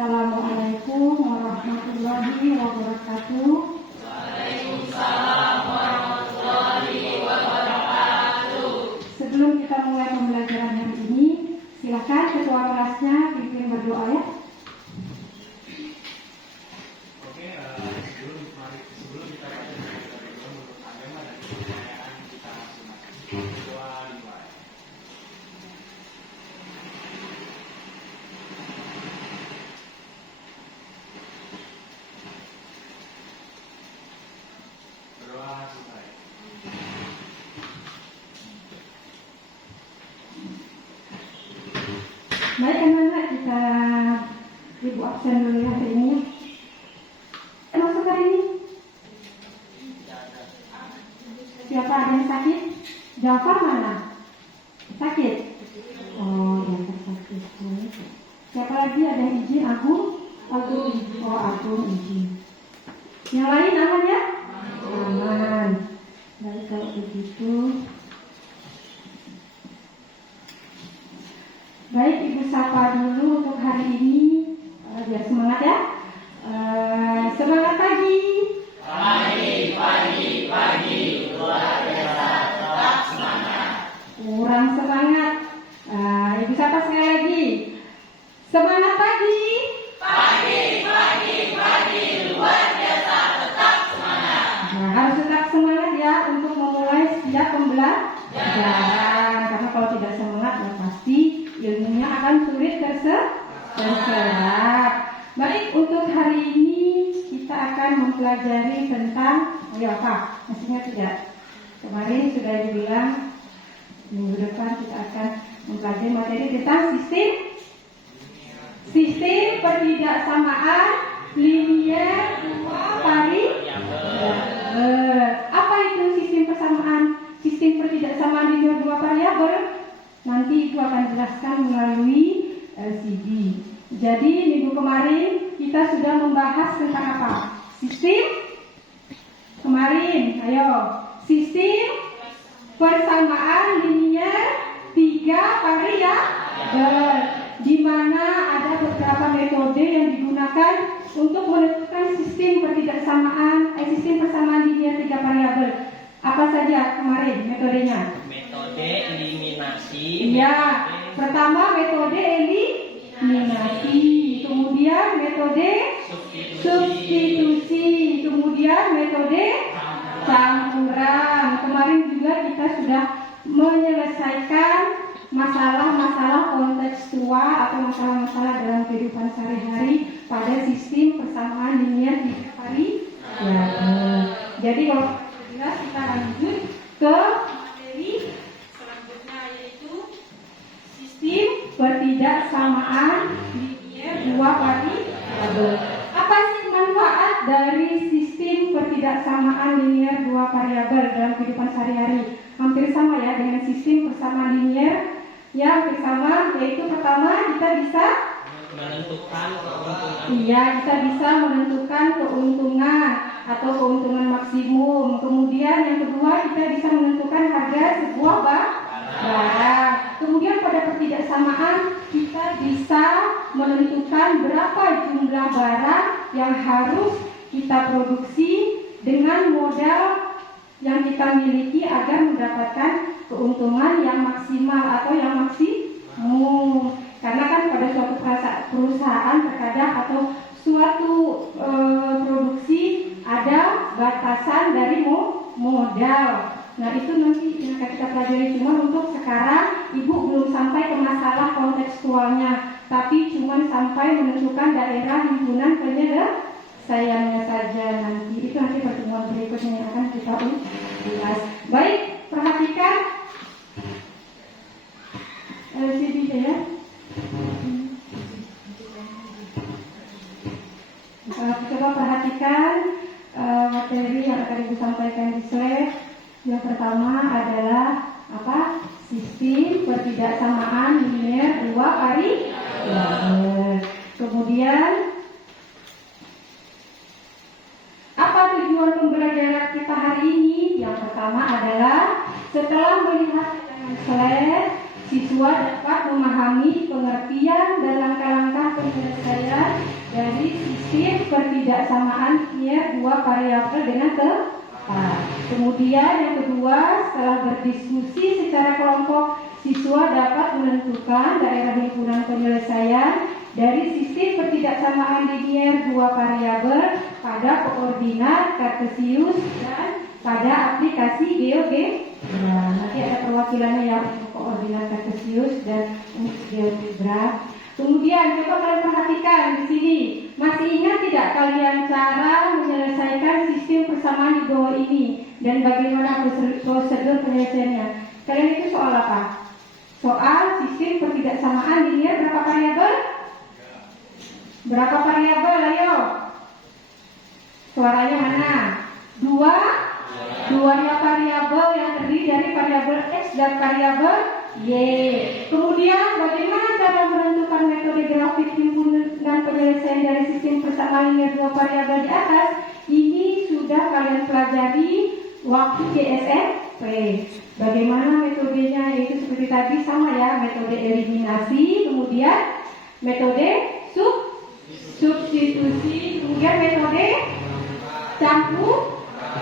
Assalamualaikum warahmatullahi wabarakatuh. Waalaikumsalam warahmatullahi wabarakatuh. Sebelum kita mulai pembelajaran hari ini, silakan ketua kelasnya pimpin berdoa ya. Oke, sebelum kita baca dari menurut agama dan kepercayaan kita masing-masing. Doa dimulai. Berdoa selesai. Baik anak-anak, kita ibu absen dulu ya hari ini. Masuk hari ini? Siapa ada yang sakit? Jafar mana? Sakit? Oh, Jafar sakit. Siapa lagi ada yang izin? Agung? Oh, Agung izin. Yang lain aman ya? Aman. Baik kalau begitu. Baik, Ibu sapa dulu untuk hari ini biar semangat ya. Semangat pagi. Pagi, luar biasa, tetap semangat. Kurang semangat. Ibu sapa sekali lagi. Semangat pagi. Pagi, luar biasa, tetap semangat. Nah, harus tetap semangat ya untuk memulai setiap pembelajaran. Karena kalau tidak semangat ya pasti ilmunya akan sulit terserap. Baik, untuk hari ini kita akan mempelajari tentang apa? Masih ingat tidak? Kemarin sudah dibilang minggu depan kita akan mempelajari materi tentang sistem pertidaksamaan linier dua variabel. Apa itu sistem pertidaksamaan linier dua variabel? Nanti Ibu akan jelaskan melalui LCD. Jadi minggu kemarin kita sudah membahas tentang apa? Sistem persamaan linier tiga variabel, di mana ada beberapa metode yang digunakan untuk menentukan sistem persamaan linier tiga variabel. Apa saja kemarin metodenya? Metode eliminasi. Iya, pertama metode eliminasi, kemudian metode substitusi, kemudian metode campuran. Kemarin juga kita sudah menyelesaikan masalah-masalah kontekstual atau masalah-masalah dalam kehidupan sehari-hari pada sistem persamaan linier tiga variabel. Jadi kalau jelas kita lanjut ke materi selanjutnya, yaitu sistem pertidaksamaan linier dua variabel. Apa sih manfaat dari sistem pertidaksamaan linier dua variabel dalam kehidupan sehari-hari? Hampir sama ya dengan sistem persamaan linier. Ya, hampir sama, yaitu pertama kita bisa menentukan keuntungan. Iya, kita bisa menentukan keuntungan atau keuntungan maksimum. Kemudian yang kedua, kita bisa menentukan harga sebuah barang. Kemudian pada pertidaksamaan kita bisa menentukan berapa jumlah barang yang harus kita produksi dengan modal yang kita miliki agar mendapatkan keuntungan yang maksimal atau yang maksimum. Karena kan pada suatu perusahaan terkadang atau suatu produksi ada batasan dari modal. Nah, itu nanti yang akan kita pelajari. Cuma untuk sekarang Ibu belum sampai ke masalah kontekstualnya, tapi cuma sampai menentukan daerah himpunan penyelesaiannya saja. Nanti itu nanti pertemuan berikutnya yang akan kita ulas. Baik, perhatikan LCD ya. Coba perhatikan materi yang akan Ibu sampaikan di slide. Yang pertama adalah apa? Sistem pertidaksamaan linier dua variabel. Kemudian apa tujuan pembelajaran kita hari ini? Yang pertama adalah setelah melihat slide, siswa dapat memahami pengertian dan langkah-langkah penyelesaian dari sistem pertidaksamaan linear dua variabel dengan tepat. Kemudian yang kedua, setelah berdiskusi secara kelompok, siswa dapat menentukan daerah himpunan penyelesaian dari sistem pertidaksamaan linear dua variabel pada koordinat kartesius dan pada aplikasi GeoGebra. Nanti ada perwakilannya ya untuk koordinat kartesius dan untuk GeoGebra. Kemudian coba kalian perhatikan di sini. Masih ingat tidak kalian cara menyelesaikan sistem persamaan di bawah ini dan bagaimana prosedur penyelesaiannya? Kalian itu soal apa? Soal sistem pertidaksamaan linear berapa variabel? Berapa variabel? Ayo. Suaranya mana? Duanya variabel yang terdiri dari variabel X dan variabel Y. Kemudian bagaimana cara menentukan metode grafik himpunan penyelesaian dari sistem persamaan linear dua variabel di atas? Ini sudah kalian pelajari waktu SMP. Bagaimana metodenya? Yaitu seperti tadi sama ya, metode eliminasi, kemudian metode substitusi, kemudian metode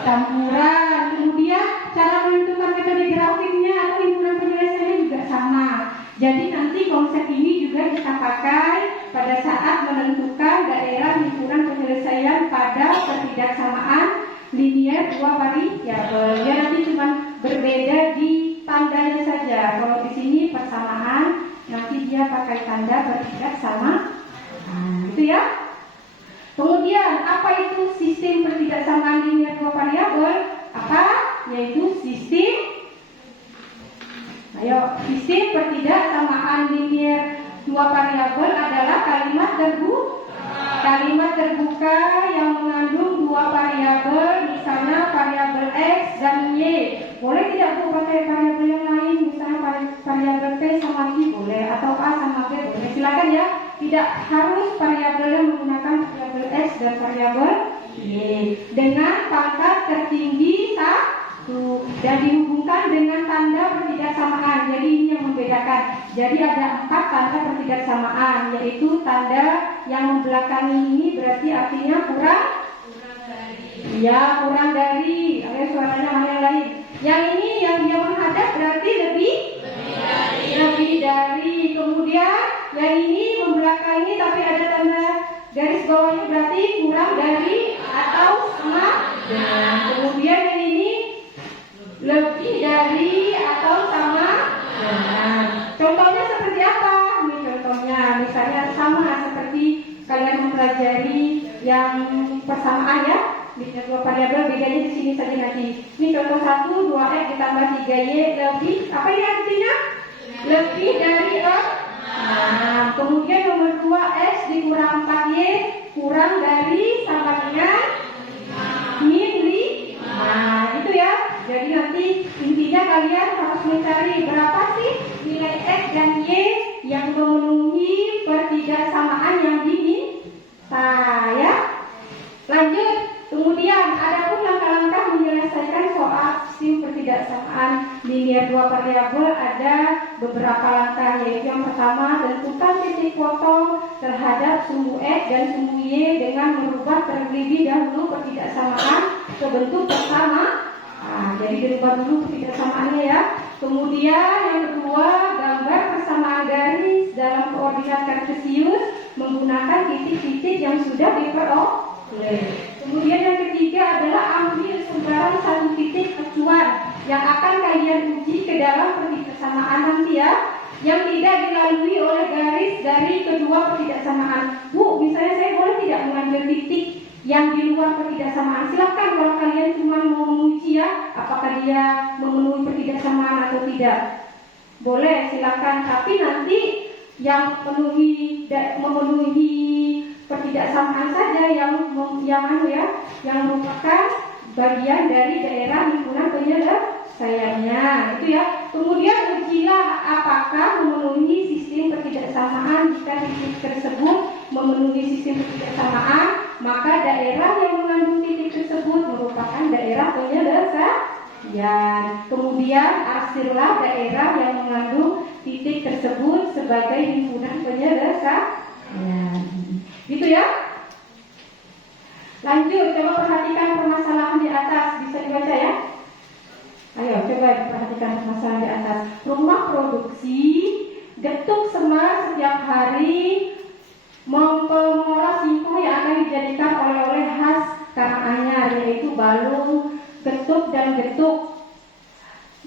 campuran, kemudian cara menentukan metode grafiknya atau himpunan penyelesaian juga sama. Jadi nanti konsep ini juga kita pakai pada saat menentukan daerah himpunan penyelesaian pada pertidaksamaan linear dua variabel. Ya nanti cuma berbeda di tandanya saja. Kalau di sini persamaan, nanti dia pakai tanda pertidaksamaan. Gitu ya. Kemudian apa itu sistem pertidaksamaan linear dua variabel? Apa? Yaitu sistem pertidaksamaan linear dua variabel adalah kalimat terbuka yang mengandung dua variabel, misalnya variabel X dan Y. Boleh tidak Bu pakai variabel yang lain, misalnya variabel P sama Q boleh, atau A sama B boleh. Silakan ya. Tidak harus variabel yang menggunakan variabel X dan variabel Y dengan pangkat tertinggi 1 dan dihubungkan dengan tanda pertidaksamaan. Jadi ini yang membedakan. Jadi ada 4 tanda pertidaksamaan, yaitu tanda yang membelakangi ini berarti artinya kurang dari. Ayo suaranya mana yang lain? Yang ini yang dia menghadap berarti lebih dari. Kemudian yang ini membelakangi tapi ada tanda garis bawahnya berarti kurang dari atau sama. Kemudian yang ini lebih dari atau sama. Contohnya seperti apa? Ini contohnya misalnya sama seperti kalian mempelajari yang persamaan ya. Linear dua variabel, bedanya di sini saja nanti. Ini contoh 1, 2x ditambah 3y lebih apa ini artinya? Lebih dari 6. Kemudian nomor 2x dikurang 4y kurang dari sama dengan min 5. Gitu ya. Jadi nanti intinya kalian harus mencari berapa sih nilai x dan y yang memenuhi pertidaksamaan yang diminta ya. Lanjut. Kemudian adapun langkah-langkah menyelesaikan soal sistem pertidaksamaan linear dua variabel ada beberapa langkah, yaitu yang pertama tentukan titik potong terhadap sumbu x dan sumbu y dengan merubah terlebih dahulu pertidaksamaan ke bentuk bersama. Jadi dirubah dulu pertidaksamaannya ya. Kemudian yang kedua gambar persamaan garis dalam koordinat kartesius menggunakan titik-titik yang sudah diperoleh. Kemudian yang ketiga adalah ambil sembarang satu titik acuan yang akan kalian uji ke dalam pertidaksamaan nanti ya, yang tidak dilalui oleh garis dari kedua pertidaksamaan. Bu, misalnya saya boleh tidak mengambil titik yang di luar pertidaksamaan? Silahkan kalau kalian cuma mau menguji ya, apakah dia memenuhi pertidaksamaan atau tidak. Boleh, silahkan. Tapi nanti yang memenuhi pertidaksamaan saja yang merupakan bagian dari daerah himpunan penyelesaiannya itu ya. Kemudian ujilah apakah memenuhi sistem pertidaksamaan. Jika titik tersebut memenuhi sistem pertidaksamaan, maka daerah yang mengandung titik tersebut merupakan daerah penyelesaian. Ya, kemudian arsirlah daerah yang mengandung titik tersebut sebagai himpunan penyelesaian. Ya, gitu ya. Lanjut, coba perhatikan permasalahan di atas, bisa dibaca ya. Ayo, coba perhatikan permasalahan di atas. Rumah produksi getuk semar setiap hari mengolah singkong yang akan dijadikan oleh-oleh khas Karanganyar, yaitu balung, getuk dan getuk.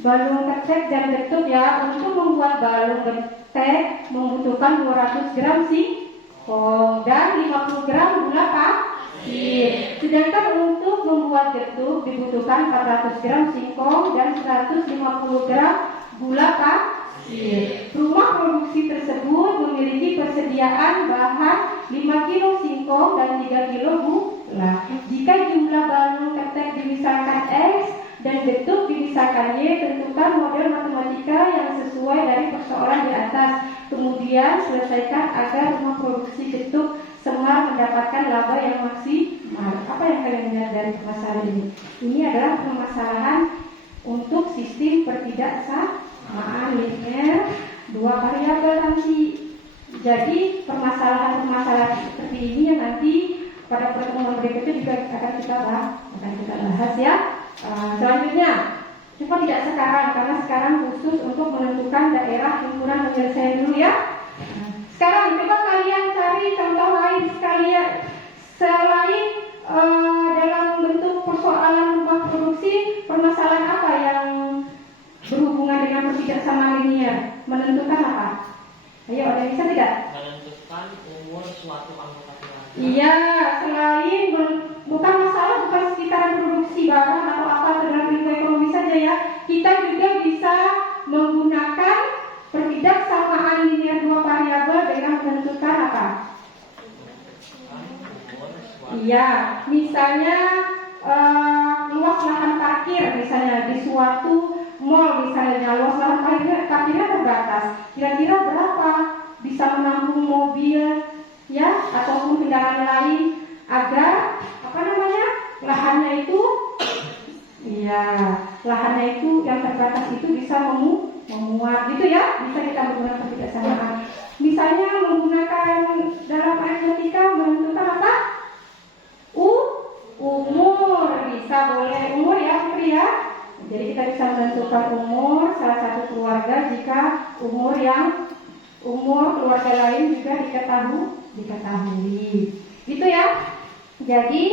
Balung ketek dan getuk ya. Untuk membuat balung ketek membutuhkan 200 gram singkong dan 50 gram gula pasir. Sedangkan untuk membuat getuk dibutuhkan 400 gram singkong dan 150 gram gula pasir. Rumah produksi tersebut memiliki persediaan bahan 5 kilo singkong dan 3 kilo gula. Jika jumlah balung ketek dimisalkan X dan getuk dimisalkan Y, tentukan model matematika yang sesuai dari persoalan di atas. Kemudian selesaikan agar rumah produksi getuk semar mendapatkan laba yang maksimal. Apa yang kalian lihat dari permasalahan ini? Ini adalah permasalahan untuk sistem pertidaksamaan linear dua variabel nanti. Jadi permasalahan-permasalahan seperti ini yang nanti pada pertemuan berikutnya juga akan kita bahas ya. Selanjutnya, cuma tidak sekarang karena sekarang khusus untuk menentukan daerah himpunan penyelesaian dulu ya. Sekarang coba kalian cari contoh lain sekalian selain dalam bentuk persoalan rumah produksi, permasalahan apa yang berhubungan dengan pertidaksamaan linear? Menentukan apa? Ayo, ada yang bisa tidak? Menentukan umur suatu anggota keluarga. Iya, selain bukan masalah bukan sekitaran produksi barang atau apa dalam ilmu ekonomi saja ya. Kita juga bisa menggunakan pertidaksamaan linear dua variabel dengan menentukan apa? Iya, misalnya luas lahan parkir misalnya di suatu mall misalnya, luas lahan parkirnya terbatas. Kira-kira berapa bisa menampung mobil ya ataupun kendaraan lain agar lahannya itu lahannya itu yang terbatas itu bisa memuat gitu ya, bisa kita menggunakan pertidaksamaan. Misalnya menggunakan dalam aritmetika menentukan apa? Umur, bisa boleh umur ya, pria. Jadi kita bisa menentukan umur salah satu keluarga jika umur keluarga lain juga diketahui. Gitu ya. Jadi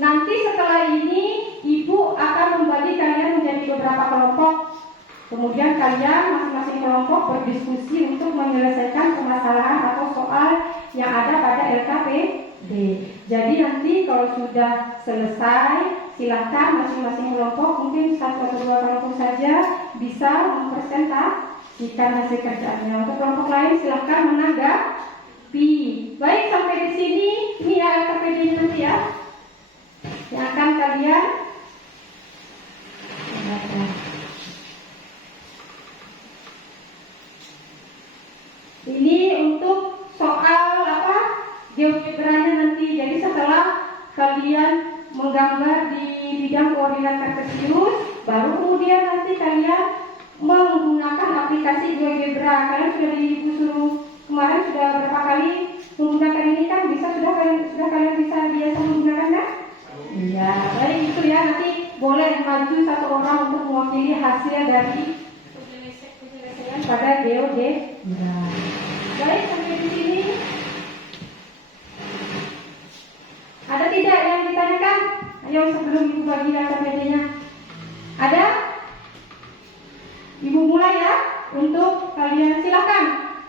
nanti setelah ini ibu akan membagi kalian menjadi beberapa kelompok. Kemudian kalian masing-masing kelompok berdiskusi untuk menyelesaikan permasalahan atau soal yang ada pada LKPD. Jadi nanti kalau sudah selesai, silakan masing-masing kelompok, mungkin 1 atau 2 kelompok saja bisa mempresentasikan hasil kerjaannya. Untuk kelompok lain silakan menanggapi. Baik, sampai di sini ini ya LKPD nanti ya. Yang akan kalian ini untuk soal apa? Geometranya nanti. Jadi setelah kalian menggambar di bidang koordinat kartesius, baru kemudian nanti kalian menggunakan aplikasi GeoGebra. Kalian sudah disuruh kemarin sudah berapa kali menggunakan ini kan? Sudah kalian bisa biasa menggunakannya? Iya, baik itu ya. Nanti boleh maju satu orang untuk mewakili hasil dari penyelesaian pada GeoGebra. Baik, sampai di sini. Ada tidak yang ditanyakan? Ayo sebelum ibu bagi LKPD-nya. Ada? Ibu mulai ya. Untuk kalian silakan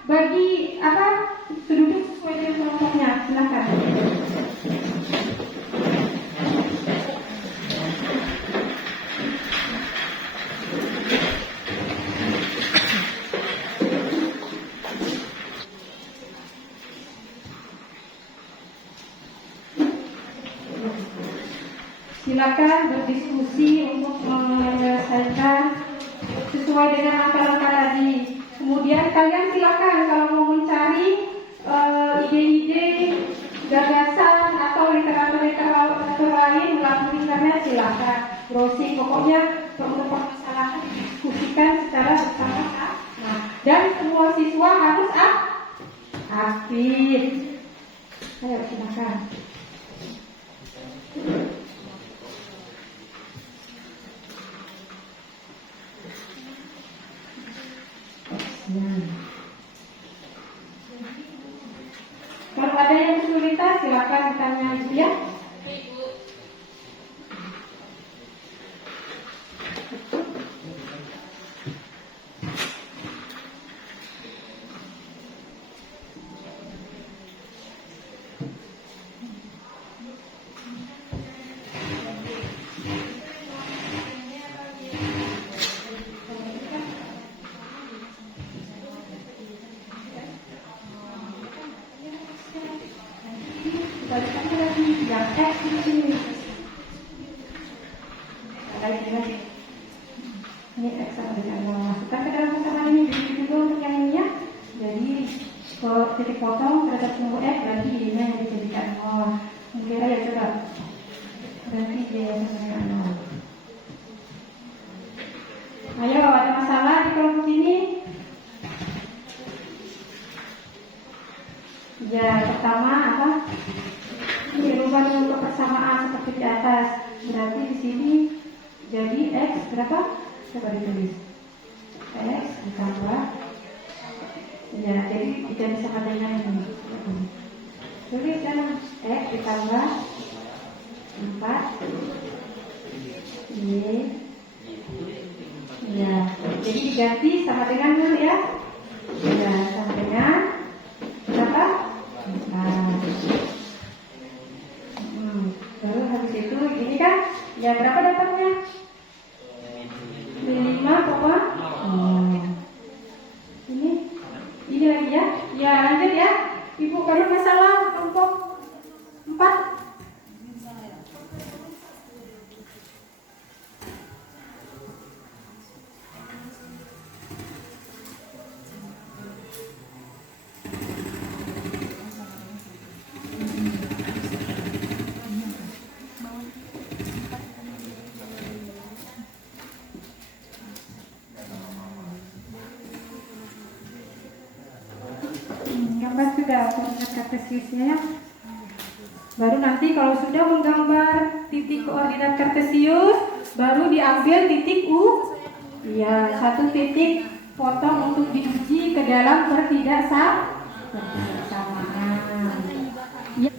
bagi sudut sesuai dengan kelompoknya. Silakan. Silakan berdiskusi untuk menyelesaikan sesuai dengan angka-angka tadi. Kemudian kalian silakan kalau mau mencari ide-ide, gagasan atau literatur lain melalui internet silakan browsing. Pokoknya untuk permasalahan didiskusikan secara bersama-sama. Nah, dan semua siswa harus aktif. Ayo silakan. Kalau ada yang kesulitan silakan ditanya gitu ya. Balikan lagi yang X di sini. Lagi. Ini X sama dengan masukkan ke dalam kotak ini dulu untuk yang ini ya. Jadi kalau titik potong terhadap sumbu X berarti ini yang dijadikan 0. Mungkin ya coba. Berarti dia dengan 0. Ayo, ada masalah di kelompok ini? Ya, pertama apa? Ini rubah untuk persamaan seperti di atas. Berarti di sini jadi X berapa? Coba ditulis. X ditambah. Ya, jadi tidak bisa dengan ini. Tulis kan X ditambah 4 Y. Ya, jadi diganti sama dengan dulu ya. Ya, sama dengan berapa? 4. Baru habis itu ini kan ya berapa dapatnya? 5, ini lagi ya. Ya lanjut ya. Ibu kalau masalah kelompok 4. Gambar sudah koordinat kartesiusnya ya. Baru nanti kalau sudah menggambar titik koordinat kartesius, baru diambil titik U. Ya, satu titik potong untuk diuji ke dalam ketidaksamaan. Ya.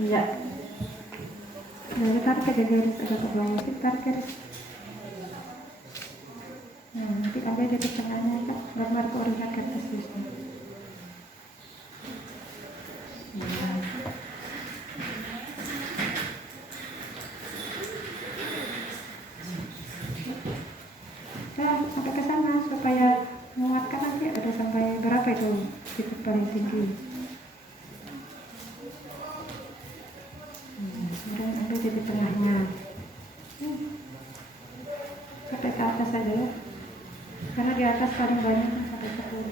Ya. Dari tarik ke garis ada ke bawah, tarik garis. Nah, nanti ambil dari tengahnya kan gambar koordinat kartesiusnya. Sampai ke sana supaya menguatkan nanti ada sampai berapa itu titik paling tinggi. Kemudian ambil titik tengahnya. Sampai ke atas saja ya. Karena di atas paling banyak sampai 10.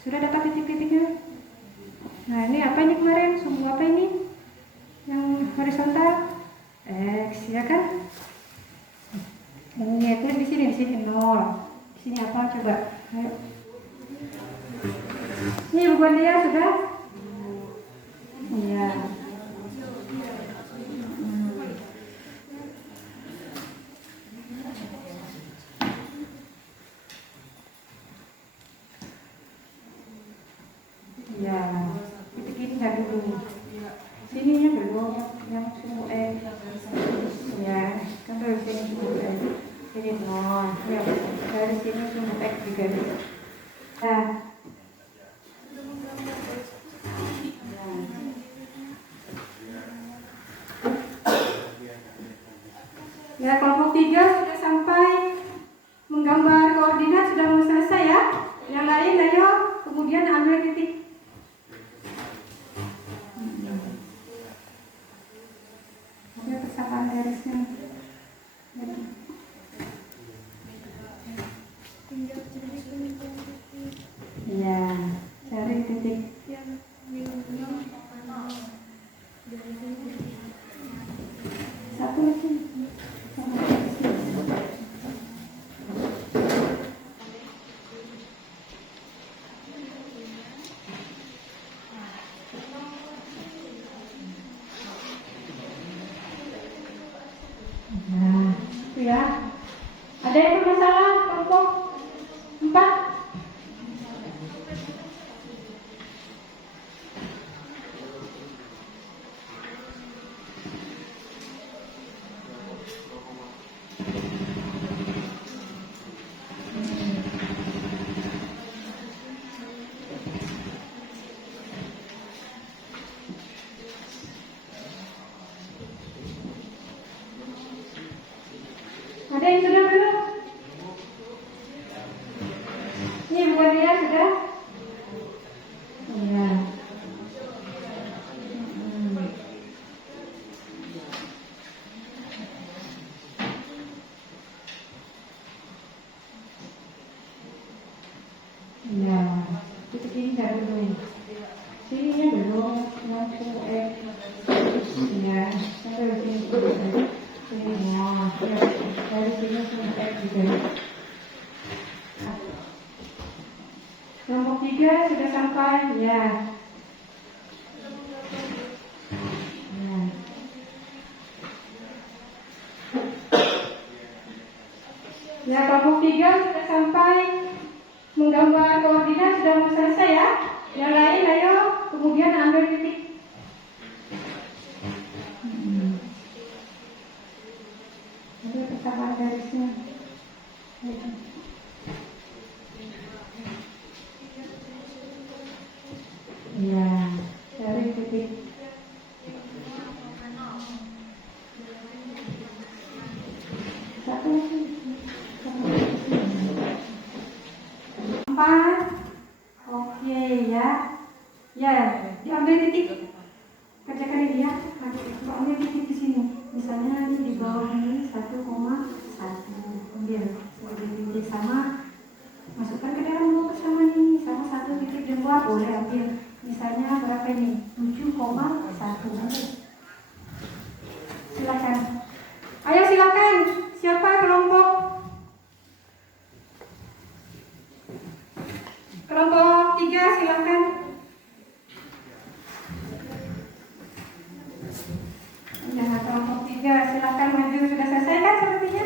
Sudah dapat titik-titiknya? Nah ini apa ini kemarin? Sumbu apa ini? Yang horizontal? X ya kan? Ini itu di sini 0. Di sini apa coba? Ayo. Ini bukan dia sudah? Iya. Ya, titik ini nggak dulu. Sininya belum, yang sumbu X. Ya, kan dari sini sumbu X. Sini 0. Ya, dari sini sumbu X juga. Nah. Ya, kelompok 3 sudah sampai menggambar koordinat, sudah mau selesai ya. Yang lain ayo kemudian ambil titik. Ada persamaan garisnya. Nah, itu ya. Ada yang bermasalah kelompok 4? Ada yang sudah belum? Ini buat dia sudah? Iya. Iya. Titik ini nggak belum. Sininya belum. Lampu iya. Sampai di sini. Nah, ya, dari sini sampai juga. Kelompok 3 sudah sampai, ya. Ya, kelompok 3 sudah sampai menggambar koordinat sudah mau selesai ya. Yang lain ayo kemudian ambil titik. Ada persamaan garisnya. Ya, cari titik. Satu. 4. Oke ya. Ya, diambil titik. Kerjakan ini ya. Ambil titik di sini. Misalnya di bawah ini 1,1. Ambil sebagai titik sama. Masukkan ke dalam blok sama ini sama 1 titik di bawah boleh ambil. Misalnya berapa ini? 7,1. Silakan. Ayo silakan. Siapa kelompok? Kelompok 3 silakan. Ya, kelompok 3 silakan maju. Sudah selesai kan sepertinya?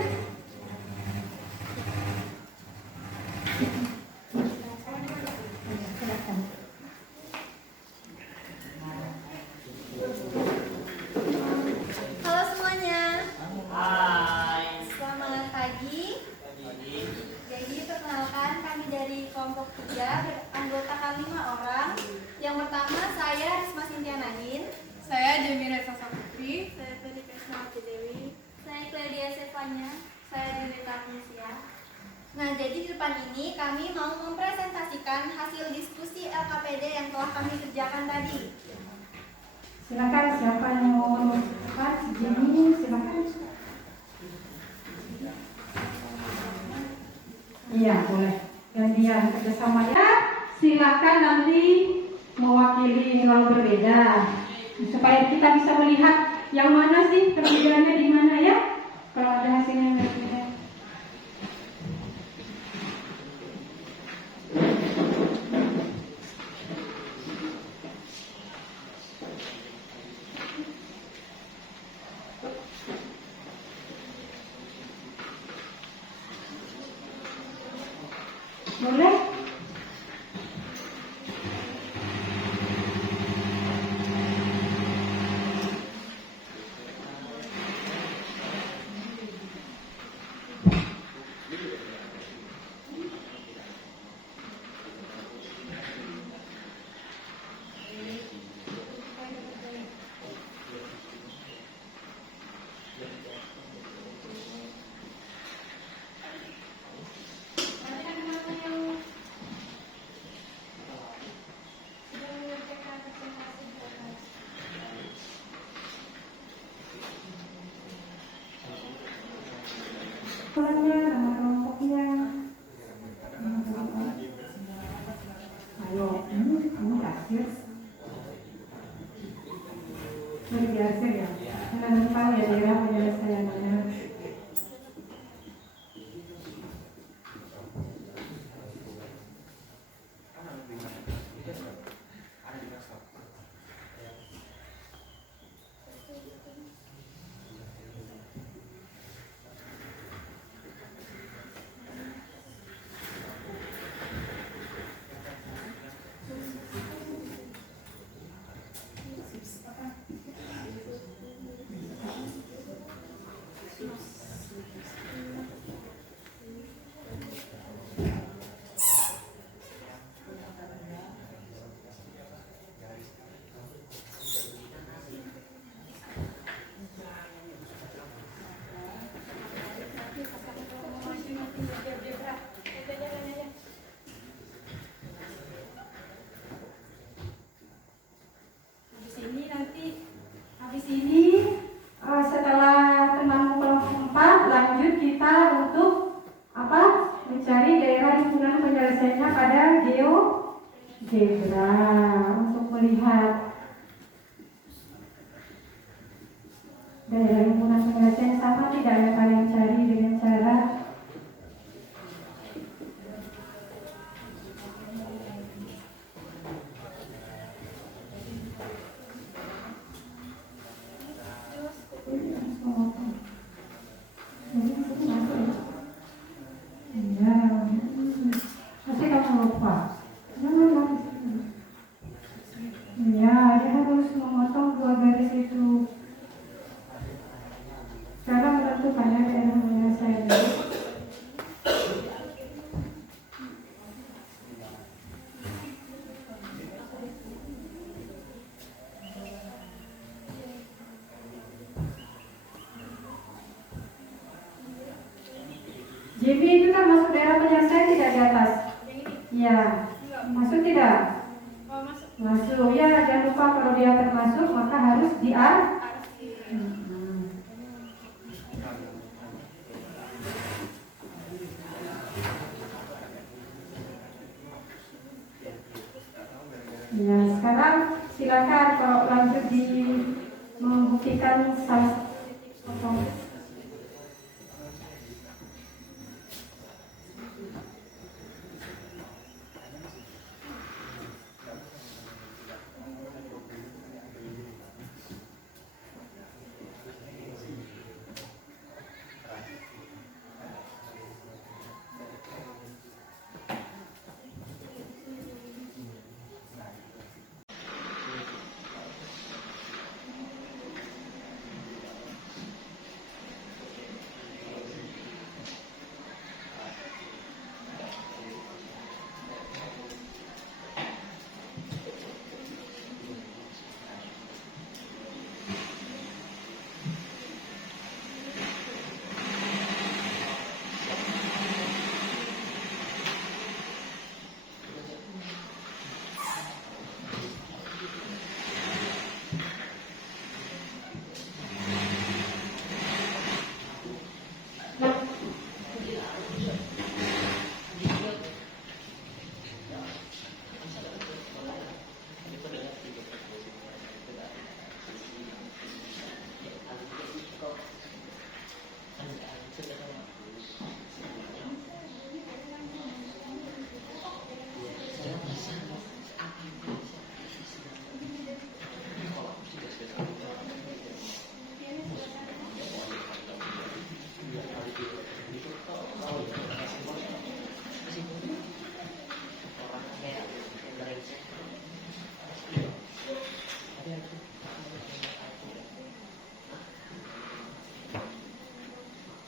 Silakan. Halo semuanya. Hai. Selamat pagi. Jadi perkenalkan kami dari kelompok 3, anggota kami 5 orang. Yang pertama saya Risma Sintia Nadin. Saya Jemira Sasa Putri. Saya Feli Krisna Dewi. Saya Claudia Stefania. Saya Dinita Agnesia. Nah, jadi di depan ini kami mau mempresentasikan hasil diskusi LKPD yang telah kami kerjakan tadi. Silakan siapa yang mau menunjukkan Jenny silakan. Iya boleh. Gantian kerjasama ya. Silakan nanti mewakili kalau berbeda supaya kita bisa melihat yang mana sih perbedaannya di mana ya. Kalau ada hasilnya yang berbeda. Boleh? Kelompoknya, nama kelompoknya. Ayo, ini hasil. Luar biasa ya. Jangan lupa ya daerah penyelesaiannya. Mencari daerah himpunan penyelesaiannya pada GeoGebra untuk melihat daerah himpunan penyelesaian sama tidak yang kalian cari dengan cara pasti kamu lupa. Ya, dia harus memotong 2 garis itu. Cara menentukannya daerah penyelesaian. JB itu kan masuk daerah penyelesaian tidak di atas? Ya, masuk tidak? Oh, masuk. Masuk. Ya, jangan lupa kalau dia termasuk maka harus diar. Ya, sekarang silakan kalau lanjut di membuktikan salah satu.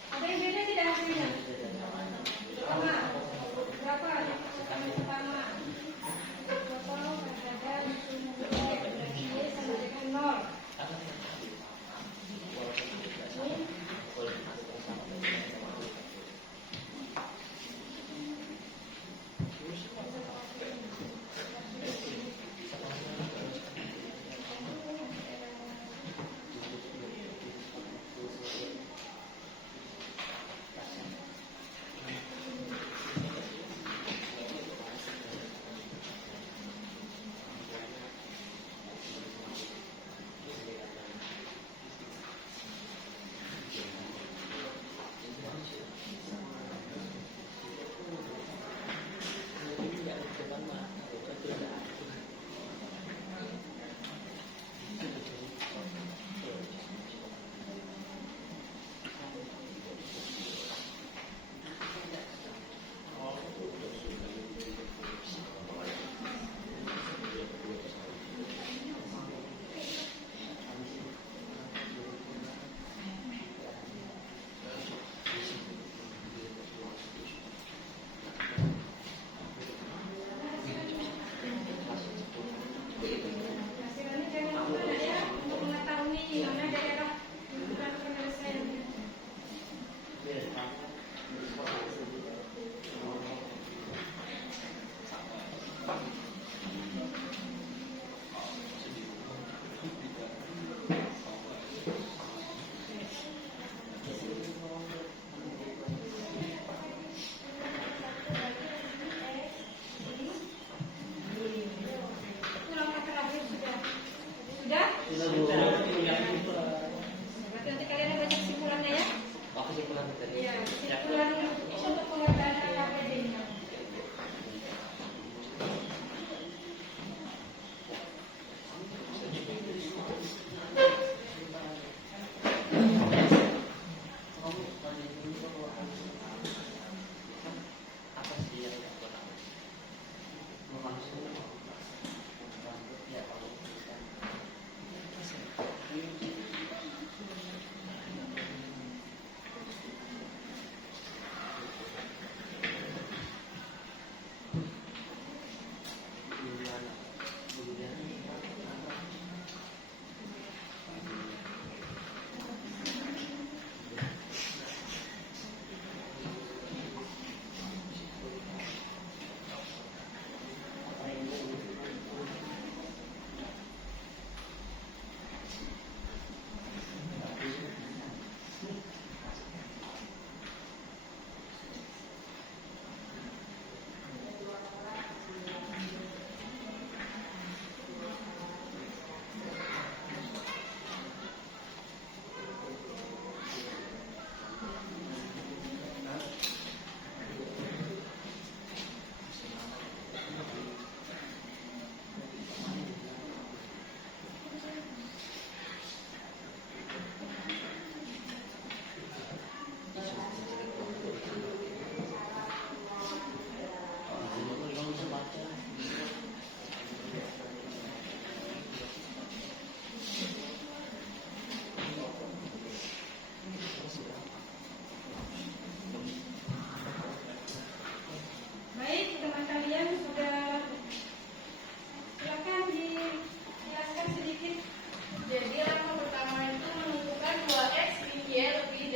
Ada yang beda tidak hasilnya? Sama. Berapa? Sama. Kalau ada berarti sama dengan 0.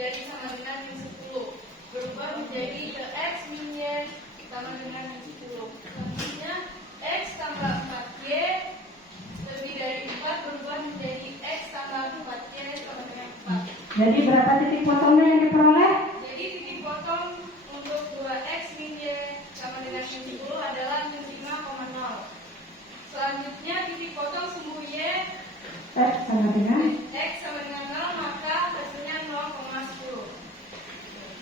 dari sama dengan min 10. Berubah menjadi X min Y sama dengan min 10. Selanjutnya X tambah 4Y lebih dari 4 berubah menjadi X tambah 4Y sama dengan 4. Jadi berapa titik potongnya yang diperoleh? Jadi titik potong untuk 2X min Y sama dengan min 10 adalah min 5,0. Selanjutnya titik potong sumbu Y Sama dengan X sama dengan 0, maka hasilnya 0,10.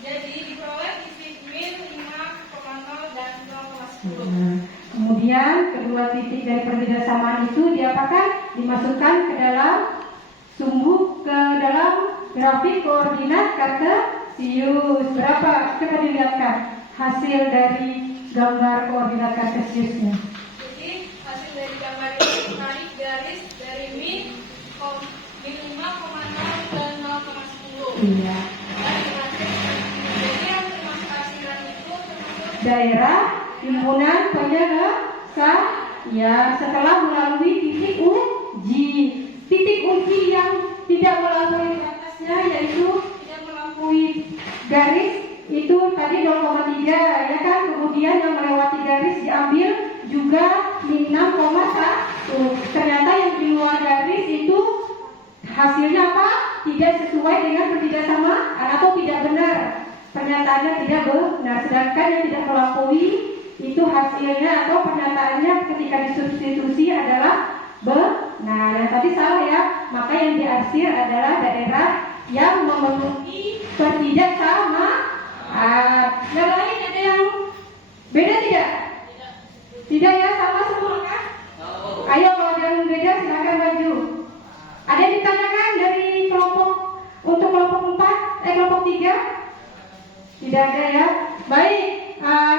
Jadi diperoleh titik min 5,0 dan 0,10. Kemudian kedua titik dari perbedaan itu diapakan? Dimasukkan ke dalam grafik koordinat kartesius. Berapa? Coba dilihatkan hasil dari gambar koordinat kartesiusnya. Jadi hasil dari gambar ini menarik garis dari min 5,0 ke 0,10. Iya. Jadi yang termasuk hasilan itu termasuk Daerah himpunan penyelesaian. Ya, setelah melalui titik uji. Titik uji yang tidak melalui batasnya yaitu tidak melampaui garis itu tadi 0,3 ya kan. Kemudian yang melewati garis diambil juga min 6,1. Ternyata yang di luar garis itu hasilnya apa? Tidak sesuai dengan perbedaan atau tidak benar. Pernyataannya tidak benar. Sedangkan yang tidak melampaui itu hasilnya atau pernyataannya ketika disubstitusi adalah benar. Yang tadi salah ya. Maka yang diarsir adalah daerah yang memenuhi pertidaksamaan. Yang lain ada yang beda tidak? Tidak ya, sama semua kan? Ayo kalau ada yang beda silakan maju. Ada yang ditanyakan dari untuk kelompok 4, kelompok 3? Tidak ada ya. Baik,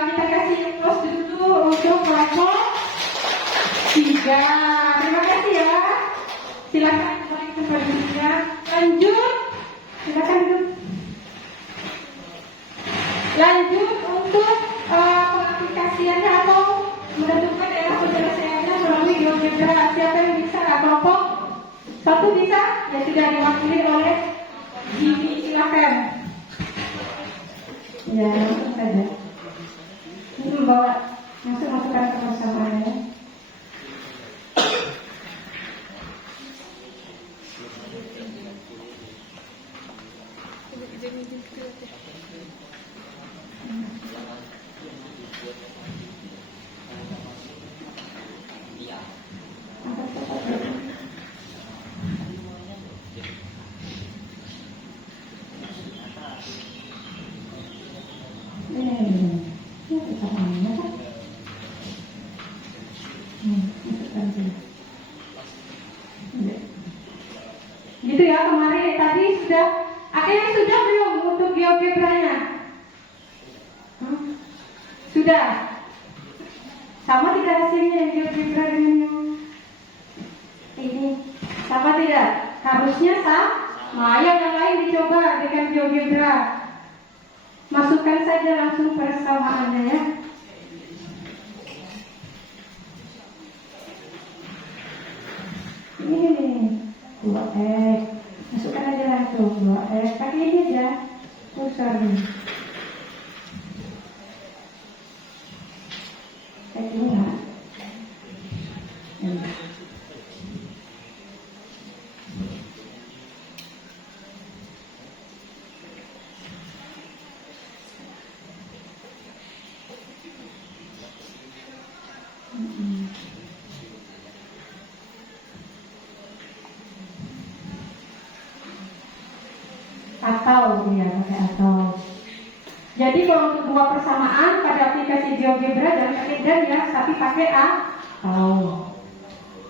kita kasih close dulu untuk kelompok 3. Terima kasih ya. Silakan kembali ke tempat duduknya. Lanjut. Silakan duduk. Lanjut untuk pengaplikasiannya atau menentukan daerah penyelesaiannya melalui GeoGebra. Siapa yang bisa? Kelompok 1 bisa? Ya sudah diwakili oleh Jimmy. Silakan. Ya, langsung saja. Ini membawa masukkan ke persamaannya. Gitu ya, kemarin tadi sudah ada yang sudah belum untuk GeoGebra-nya? Sudah. Sama tidak hasilnya yang GeoGebra dengan yang ini? Sama tidak? Harusnya sama. Yang lain dicoba dengan GeoGebra. Masukkan saja langsung persamaannya ya. Ini 2X. Masukkan aja langsung 2X. Pakai ini aja. Kursor nih. Kayak gini ya. Atau ya pakai atau. Jadi kalau untuk buat persamaan pada aplikasi GeoGebra jangan pakai dan ya, tapi pakai atau.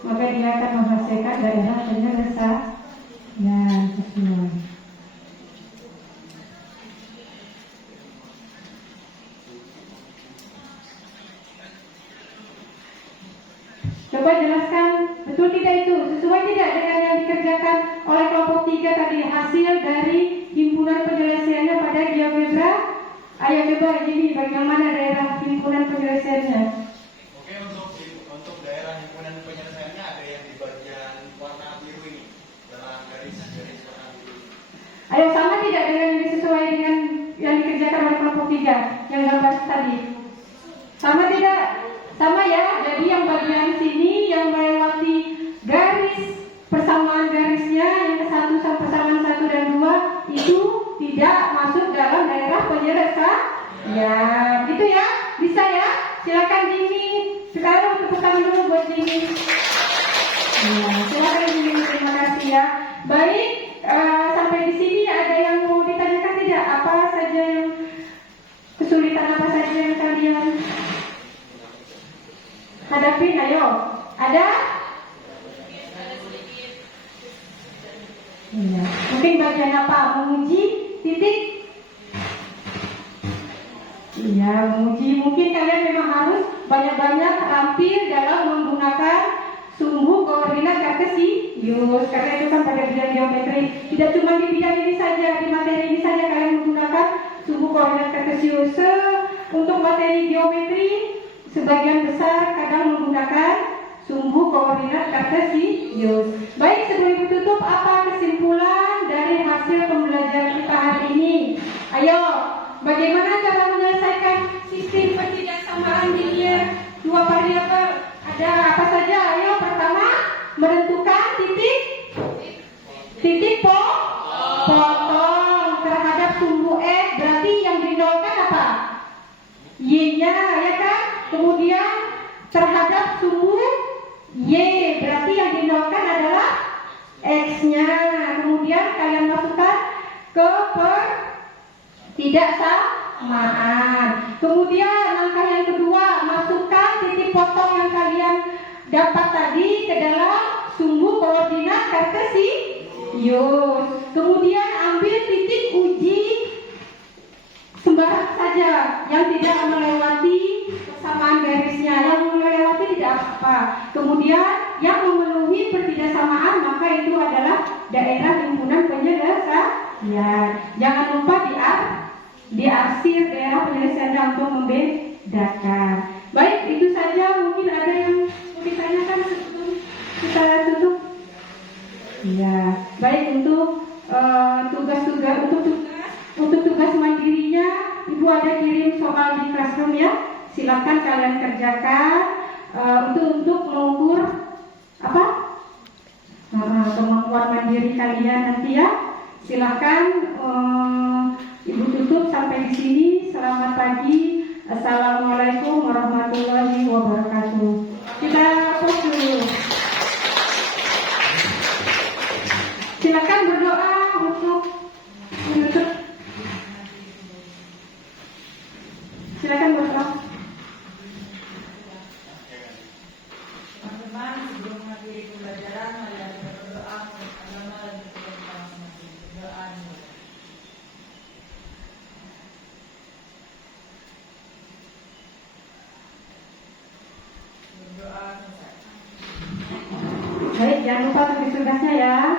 Maka dia akan menghasilkan daerah penyelesaian yang sesuai. Coba jelaskan betul tidak itu, sesuai tidak dengan yang dikerjakan oleh kelompok 3 tadi, hasil dari himpunan penyelesaiannya pada GeoGebra. Ayo coba ini bagaimana daerah himpunan penyelesaiannya. Oke, untuk daerah himpunan penyelesaiannya ada yang di bagian warna biru ini, dalam garis warna biru. Ayo sama tidak dengan yang Ya, gitu ya. Bisa ya? Silakan Jimmy. Sekarang tepuk tangan dulu buat Jimmy. Ya, silakan Jimmy. Terima kasih ya. Baik, sampai di sini ada yang mau ditanyakan tidak? Apa saja yang kesulitan apa saja yang kalian hadapi? Ayo, ada? Iya. Mungkin bagian apa? Menguji titik? Iya, menguji. Mungkin kalian memang harus banyak-banyak tampil dalam menggunakan sumbu koordinat kartesius, karena itu kan pada bidang geometri. Tidak cuma di bidang ini saja, di materi ini saja kalian menggunakan sumbu koordinat kartesius. Untuk materi geometri, sebagian besar kadang menggunakan sumbu koordinat kartesius. Baik, sebelum ditutup, apa kesimpulan dari hasil pembelajaran kita hari ini? Ayo, bagaimana cara menyelesaikan sistem ketidaksamaan linear dua variabel? Ada apa saja? Ayo, pertama, menentukan titik potong terhadap sumbu X. Berarti yang dinolkan apa? Y-nya, ya kan? Kemudian terhadap sumbu Y, berarti yang dinolkan adalah X-nya. Kemudian kalian masukkan ke ketidaksamaan. Kemudian langkah yang kedua, masukkan titik potong yang kalian dapat tadi ke dalam sumbu koordinat kartesius. Kemudian ambil titik uji sembarang saja yang tidak melewati persamaan garisnya. Yang melewati tidak apa-apa. Kemudian yang memenuhi pertidaksamaan, maka itu adalah daerah himpunan penyelesaian. Jangan lupa diarsir daerah penyelesaiannya untuk membedakan. Baik, itu saja. Mungkin ada yang mau ditanyakan sebelum kita tutup. Ya, baik. Untuk tugas mandirinya, Ibu ada kirim soal di classroom ya. Silakan kalian kerjakan untuk mengukur apa? Kemampuan mandiri kalian nanti ya. Silakan Ibu tutup sampai di sini. Selamat pagi. Assalamualaikum warahmatullahi wabarakatuh. Kita pause dulu. Silakan berdoa untuk menutup. Silakan berdoa. Teman-teman, sebelum mengakhiri pembelajaran, mari kita berdoa untuk agama dan kepercayaan masing-masing. Berdoa dulu. Berdoa selesai. Baik, jangan lupa tugas-tugasnya ya.